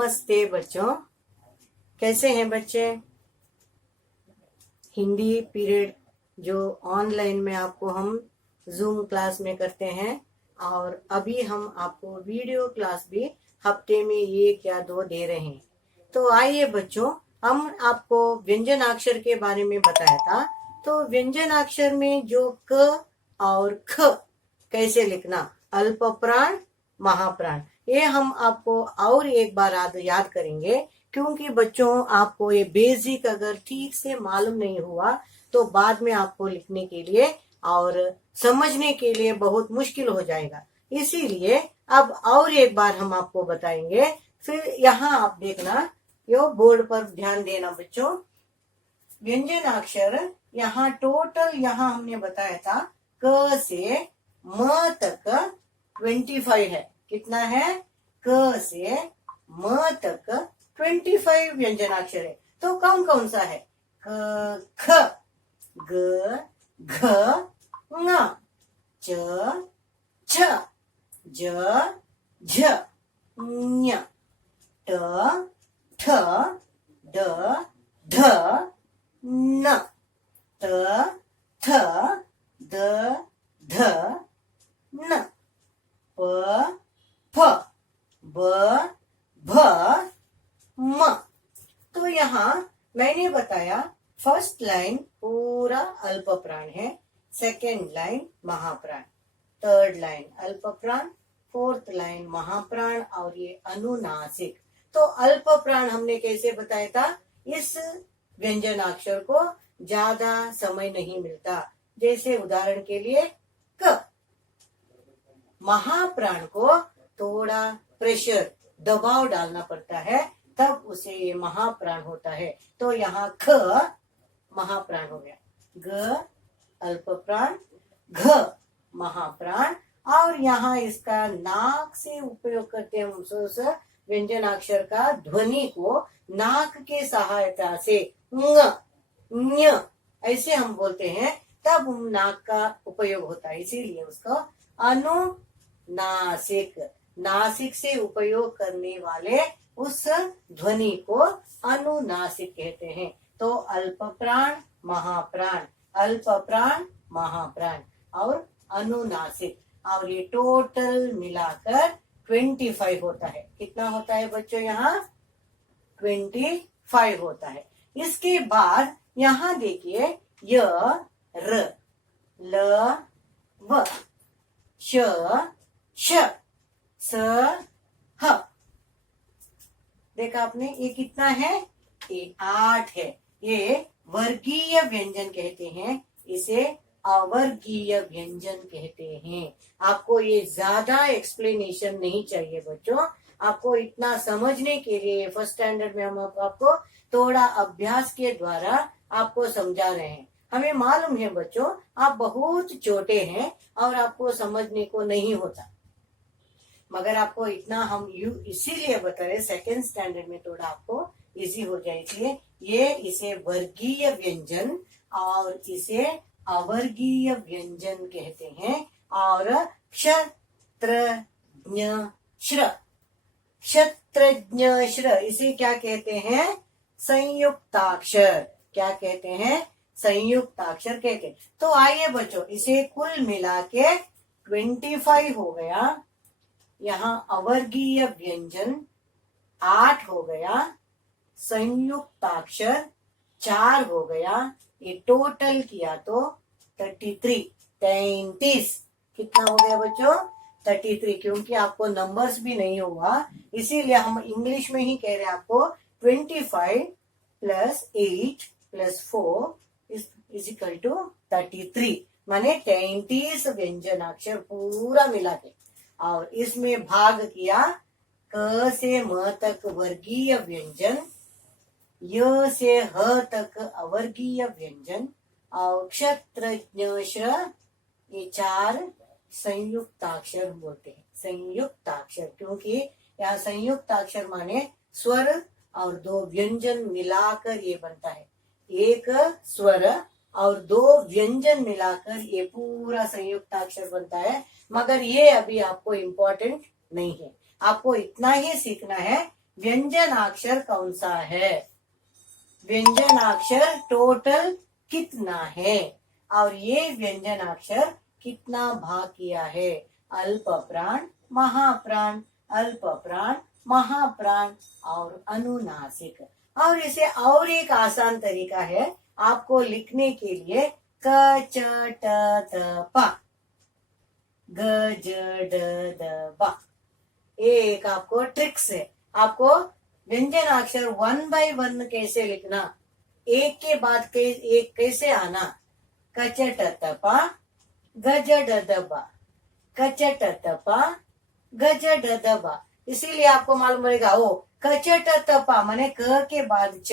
नमस्ते बच्चों, कैसे हैं बच्चे। हिंदी पीरियड जो ऑनलाइन में आपको हम जूम क्लास में करते हैं और अभी हम आपको वीडियो क्लास भी हफ्ते में 1 या 2 दे रहे हैं। तो आइए बच्चों, हम आपको व्यंजनाक्षर के बारे में बताया था। तो व्यंजनाक्षर में जो क और ख कैसे लिखना, अल्प प्राण महाप्राण, ये हम आपको और एक बार याद करेंगे, क्योंकि बच्चों आपको ये बेसिक अगर ठीक से मालूम नहीं हुआ तो बाद में आपको लिखने के लिए और समझने के लिए बहुत मुश्किल हो जाएगा। इसीलिए अब और एक बार हम आपको बताएंगे। फिर यहाँ आप देखना, यो बोर्ड पर ध्यान देना बच्चों। व्यंजनाक्षर यहाँ टोटल यहाँ हमने बताया था क से म तक 25 है। कितना है? क से म तक 25 व्यंजनाक्षर है। तो कौन कौन सा है? क, ख, ग, घ, ङ, च, छ, ज, झ, ञ, ट, ठ, ड, ढ, न, त, थ, द, ध, न, प, फ, ब, भ, म। तो यहाँ मैंने बताया फर्स्ट लाइन पूरा अल्प प्राण है, सेकेंड लाइन महाप्राण, थर्ड लाइन अल्प प्राण, फोर्थ लाइन महाप्राण और ये अनुनासिक। तो अल्प प्राण हमने कैसे बताया था? इस व्यंजनाक्षर को ज्यादा समय नहीं मिलता। जैसे उदाहरण के लिए क। महाप्राण को थोड़ा प्रेशर, दबाव डालना पड़ता है, तब उसे ये महाप्राण होता है। तो यहाँ ख महाप्राण हो गया, ग अल्प प्राण, घ महाप्राण, और यहाँ इसका नाक से उपयोग करते हैं हम उस व्यंजनाक्षर का ध्वनि को नाक के सहायता से ङ, ञ ऐसे हम बोलते हैं, तब नाक का उपयोग होता है। इसीलिए उसको अनुनासिक, नासिक से उपयोग करने वाले उस ध्वनि को अनुनासिक कहते हैं। तो अल्प प्राण महाप्राण, अल्प प्राण महाप्राण और अनुनासिक, और ये टोटल मिलाकर 25 होता है। कितना होता है बच्चों? यहाँ 25 होता है। इसके बाद यहाँ देखिए य, र, ल, व, श, श, स, ह। देखा आपने, ये कितना है? ये 8 है। ये वर्गीय व्यंजन कहते हैं, इसे अवर्गीय व्यंजन कहते हैं। आपको ये ज्यादा एक्सप्लेनेशन नहीं चाहिए बच्चों, आपको इतना समझने के लिए फर्स्ट स्टैंडर्ड में हम आपको थोड़ा अभ्यास के द्वारा आपको समझा रहे हैं। हमें मालूम है बच्चों, आप बहुत छोटे हैं और आपको समझने को नहीं होता, मगर आपको इतना हम इसीलिए बता रहे, सेकेंड स्टैंडर्ड में थोड़ा आपको इजी हो जाए। इसलिए ये इसे वर्गीय व्यंजन और इसे अवर्गीय व्यंजन कहते हैं। और क्षत्रज्ञ श्र, क्षत्रज्ञ श्र इसे क्या कहते हैं? संयुक्ताक्षर। क्या कहते हैं? संयुक्ताक्षर कहते हैं। तो आइए बच्चों, इसे कुल मिला के 25 हो गया। यहाँ अवर्गीय व्यंजन 8 हो गया, संयुक्ताक्षर 4 हो गया, ये टोटल किया तो 33। कितना हो गया बच्चों? 33। क्योंकि आपको नंबर्स भी नहीं हुआ, इसीलिए हम इंग्लिश में ही कह रहे हैं आपको 25 + 8 + 4 = 33, माने 33 व्यंजनाक्षर पूरा मिला के। और इसमें भाग किया क से म तक वर्गीय व्यंजन, य से ह तक अवर्गीय व्यंजन, और क्षत्रज्ञ श्र ये 4 संयुक्ताक्षर बोलते हैं। संयुक्ताक्षर, क्योंकि यहाँ संयुक्ताक्षर माने स्वर और 2 व्यंजन मिलाकर ये बनता है। एक स्वर और 2 व्यंजन मिलाकर ये पूरा संयुक्ताक्षर बनता है। मगर ये अभी आपको इम्पोर्टेंट नहीं है, आपको इतना ही सीखना है व्यंजनाक्षर कौन सा है, व्यंजनाक्षर टोटल कितना है, और ये व्यंजनाक्षर कितना भाग किया है, अल्प प्राण, महाप्राण, अल्प प्राण, महाप्राण और अनुनासिक। और इसे और एक आसान तरीका है आपको लिखने के लिए, क च ट त प, ग ज ड द ब। एक आपको ट्रिक्स है, आपको व्यंजनाक्षर 1 by 1 कैसे लिखना, एक के बाद एक कैसे आना, कच ट त प, गज ड द ब, कच ट त प, गज ड द ब। इसीलिए आपको मालूम पड़ेगा, ओ कच ट त प माने क के बाद च,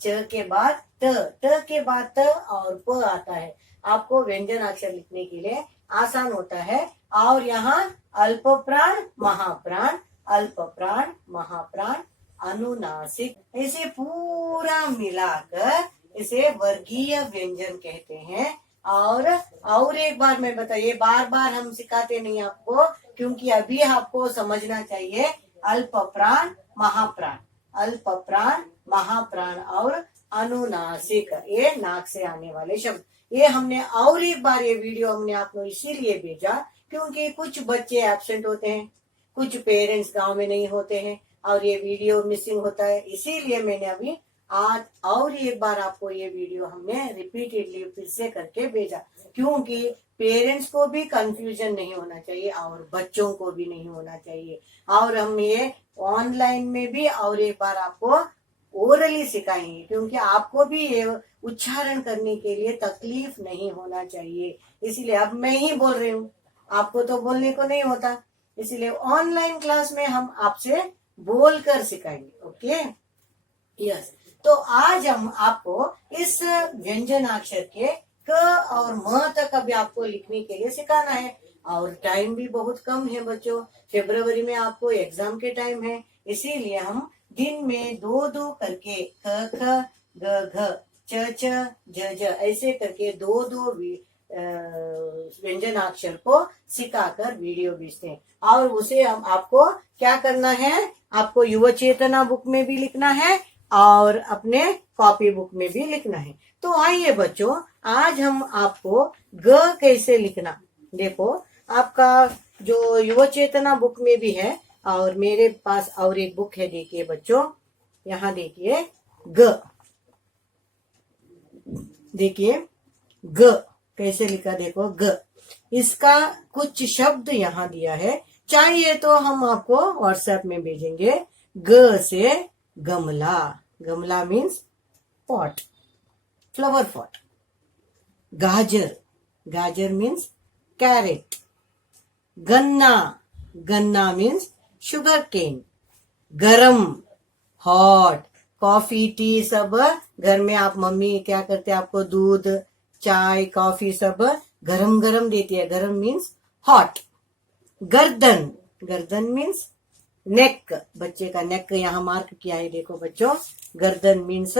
च के बाद त के बाद त और प आता है। आपको व्यंजन अक्षर लिखने के लिए आसान होता है। और यहाँ अल्प प्राण, महाप्राण, अल्प प्राण, महाप्राण, अनुनासिक, इसे पूरा मिलाकर इसे वर्गीय व्यंजन कहते हैं। और एक बार मैं बताइए, बार बार हम सिखाते नहीं आपको, क्योंकि अभी आपको समझना चाहिए अल्प प्राण, महाप्राण, अल्प प्राण, महाप्राण और अनुनासिक, ये नाक से आने वाले शब्द। ये हमने और एक बार ये वीडियो हमने आपको इसीलिए भेजा क्योंकि कुछ बच्चे एब्सेंट होते हैं, कुछ पेरेंट्स गांव में नहीं होते हैं और ये वीडियो मिसिंग होता है। इसीलिए मैंने अभी आज और एक बार आपको ये वीडियो हमने रिपीटेडली फिर से करके भेजा, क्योंकि पेरेंट्स को भी कंफ्यूजन नहीं होना चाहिए और बच्चों को भी नहीं होना चाहिए। और हम ये ऑनलाइन में भी और एक बार आपको ओरली सिखाएंगे, क्योंकि आपको भी ये उच्चारण करने के लिए तकलीफ नहीं होना चाहिए। इसलिए अब मैं ही बोल रही हूँ, आपको तो बोलने को नहीं होता, इसलिए ऑनलाइन क्लास में हम आपसे बोलकर सिखाएंगे। Okay, yes. तो आज हम आपको इस व्यंजनाक्षर के क और म तक अभी आपको लिखने के लिए सिखाना है। और टाइम भी बहुत कम है बच्चों, फरवरी में आपको एग्जाम के टाइम है, इसीलिए हम दिन में 2-2 करके ख ख ग घ च च ज ज ऐसे करके 2-2 व्यंजनाक्षर को सिखाकर वीडियो भेजते हैं। और उसे हम आपको क्या करना है, आपको युवा चेतना बुक में भी लिखना है और अपने कॉपी बुक में भी लिखना है। तो आइए बच्चों, आज हम आपको ग कैसे लिखना, देखो आपका जो युवा चेतना बुक में भी है और मेरे पास और एक बुक है। देखिए बच्चों, यहाँ देखिए ग, देखिए ग कैसे लिखा, देखो ग। इसका कुछ शब्द यहाँ दिया है, चाहिए तो हम आपको व्हाट्सएप में भेजेंगे। ग से गमला, गमला मीन्स पॉट, फ्लावर पॉट। गाजर, गाजर मीन्स कैरेट। गन्ना, गन्ना मीन्स शुगर केन। गरम, हॉट, कॉफी टी सब घर में आप मम्मी क्या करते हैं, आपको दूध चाय कॉफी सब गरम गरम देती है, गरम मीन्स हॉट। गर्दन, गर्दन मीन्स नेक, बच्चे का नेक यहाँ मार्क किया है, देखो बच्चों, गर्दन मीन्स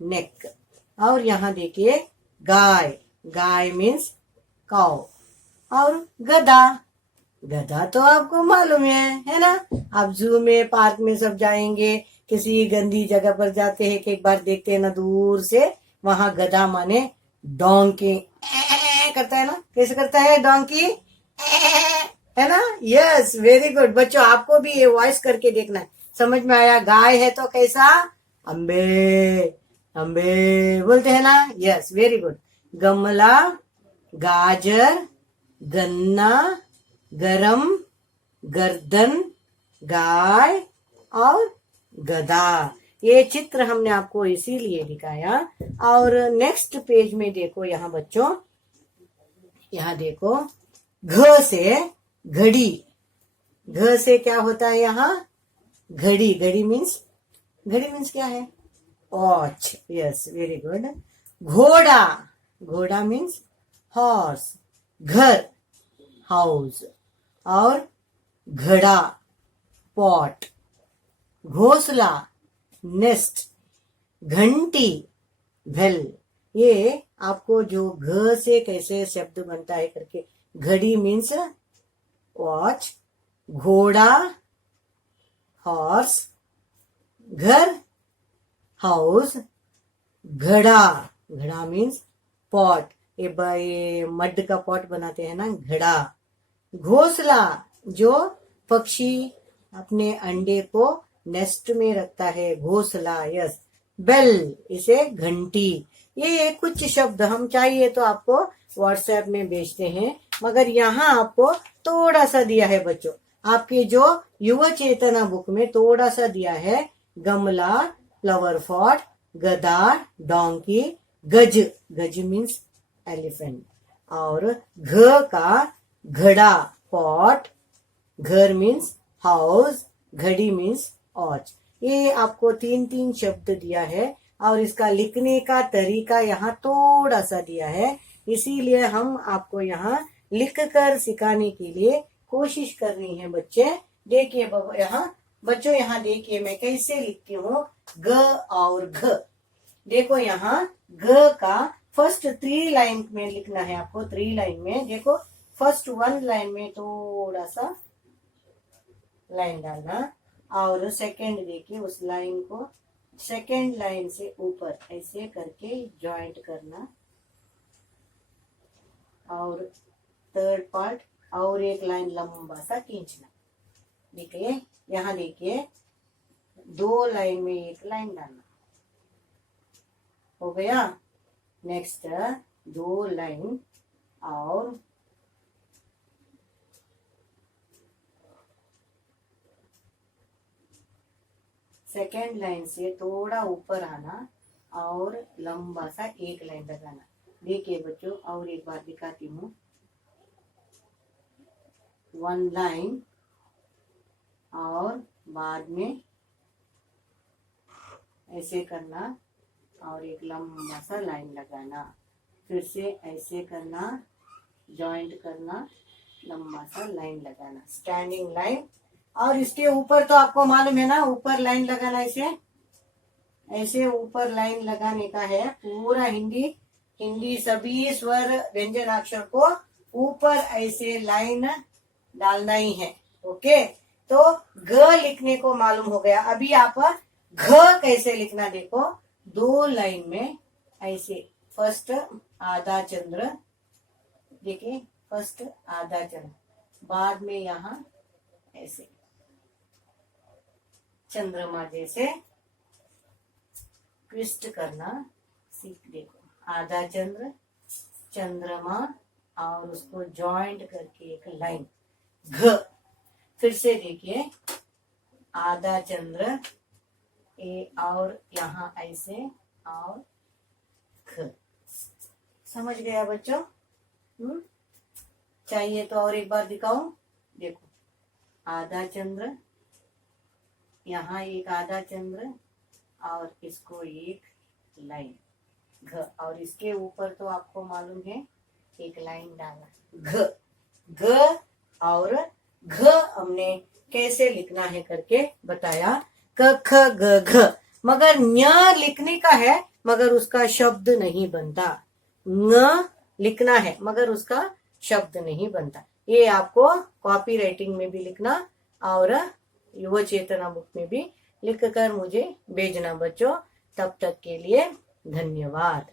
नेक। और यहाँ देखिए गाय, गाय मीन्स काउ। और गधा, गधा तो आपको मालूम है ना, आप जू में पार्क में सब जाएंगे, किसी गंदी जगह पर जाते हैं कि एक बार देखते हैं ना दूर से, वहां गधा माने डोंकी करता है ना, कैसे करता है डोंकी, है ना। यस, वेरी गुड बच्चों, आपको भी ये वॉइस करके देखना है, समझ में आया। गाय है तो कैसा, अम्बे अम्बे बोलते हैं ना। Yes, very good. गमला, गाजर, गन्ना, गरम, गर्दन, गाय और गधा। ये चित्र हमने आपको इसीलिए दिखाया। और नेक्स्ट पेज में देखो यहाँ बच्चों, यहाँ देखो घ से घड़ी, घ से क्या होता है यहाँ, घड़ी, घड़ी मीन्स, घड़ी मीन्स क्या है, वॉच। Yes, very good. घोड़ा, घोड़ा मीन्स हॉर्स। घर, हाउस। और घड़ा, पॉट। घोंसला, नेस्ट। घंटी, बेल। ये आपको जो घ से कैसे शब्द बनता है करके, घड़ी मीन्स वॉच, घोड़ा हॉर्स, घर, हाउस, घड़ा, घड़ा मीन्स पॉट, ये मड का पॉट बनाते हैं ना, घड़ा। घोंसला, जो पक्षी अपने अंडे को नेस्ट में रखता है, घोंसला, यस। बेल, इसे घंटी। ये कुछ शब्द हम चाहिए तो आपको व्हाट्सएप में भेजते हैं, मगर यहाँ आपको थोड़ा सा दिया है बच्चों, आपके जो युवा चेतना बुक में थोड़ा सा दिया है। गमला, फ्लावर पॉट, गधा, डोंकी, गज, गज मीन्स एलिफेंट, और घ का घड़ा, पॉट, घर मीन्स हाउस, घड़ी मीन्स वॉच। ये आपको 3-3 शब्द दिया है, और इसका लिखने का तरीका यहाँ थोड़ा सा दिया है, इसीलिए हम आपको यहाँ लिख कर सिखाने के लिए कोशिश कर रही हैं बच्चे। देखिए यहाँ बच्चों, यहाँ देखिए मैं कैसे लिखती हूँ, ग और घ। देखो यहाँ घ का फर्स्ट 3 लाइन में लिखना है आपको, 3 लाइन में। देखो फर्स्ट 1 लाइन में थोड़ा सा लाइन डालना, और सेकंड देखिए उस लाइन को सेकंड लाइन से ऊपर ऐसे करके ज्वाइंट करना, और थर्ड पार्ट और एक लाइन लंबा सा खींचना। देखिए यहाँ देखिए 2 लाइन में एक लाइन डालना, हो गया। नेक्स्ट 2 लाइन, और सेकेंड लाइन से थोड़ा ऊपर आना, और लंबा सा एक लाइन लगाना। देखिए बच्चों, और एक बार दिखाती हूँ, 1 लाइन, और बाद में ऐसे करना, और एक लंबा सा लाइन लगाना, फिर से ऐसे करना, जॉइंट करना, लंबा सा लाइन लगाना, स्टैंडिंग लाइन। और इसके ऊपर तो आपको मालूम है ना, ऊपर लाइन लगाना, ऐसे ऊपर लाइन लगाने का है। पूरा हिंदी सभी स्वर व्यंजनाक्षर को ऊपर ऐसे लाइन डालना ही है। ओके, तो ग लिखने को मालूम हो गया। अभी आप घ कैसे लिखना देखो, 2 लाइन में ऐसे, फर्स्ट आधा चंद्र, देखिए फर्स्ट आधा चंद्र, बाद में यहाँ ऐसे चंद्रमा जैसे ट्विस्ट करना, सीख। देखो आधा चंद्र, चंद्रमा, और उसको जॉइंट करके एक लाइन, घ। फिर से देखिए आधा चंद्र, और यहाँ ऐसे, और घ। समझ गया बच्चों? चाहिए तो और एक बार दिखाऊं। देखो आधा चंद्र, यहाँ एक आधा चंद्र, और इसको एक लाइन घ, और इसके ऊपर तो आपको मालूम है एक लाइन डालना, घ। घ और घ हमने कैसे लिखना है करके बताया, क ख ग घ। मगर न्य लिखने का है, मगर उसका शब्द नहीं बनता। न लिखना है, मगर उसका शब्द नहीं बनता। ये आपको कॉपी राइटिंग में भी लिखना, और युवा चेतना बुक में भी लिख कर मुझे भेजना बच्चों। तब तक के लिए धन्यवाद।